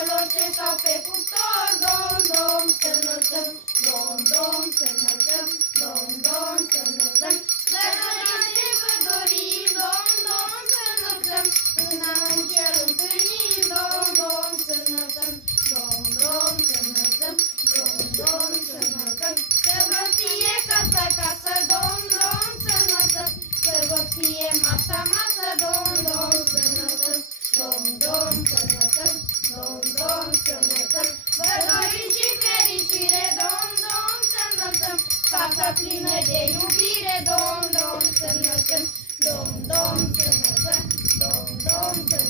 celor ce stau pe cuptor, dom, dom, să înălțăm, dom, dom, să înălțăm, dom, dom, să înălțăm, sărbători ce vă dorim, dom, dom, să înălțăm, în anul cel întâlnim, dom, dom, să înălțăm, dom, dom, să înălțăm, dom, dom, să înălțăm, să vă fie casa, casă, dom, dom, să înălțăm, să vă fie masa, masă, dom, dom, să înălțăm, dom, dom, să înălțăm, dom, dom, să înălțăm, vă dorim și fericire, dom, dom, să înălțăm, casa plină de iubire, dom, dom, să înălțăm, dom, dom, să înălțăm, dom, dom, să înălțăm.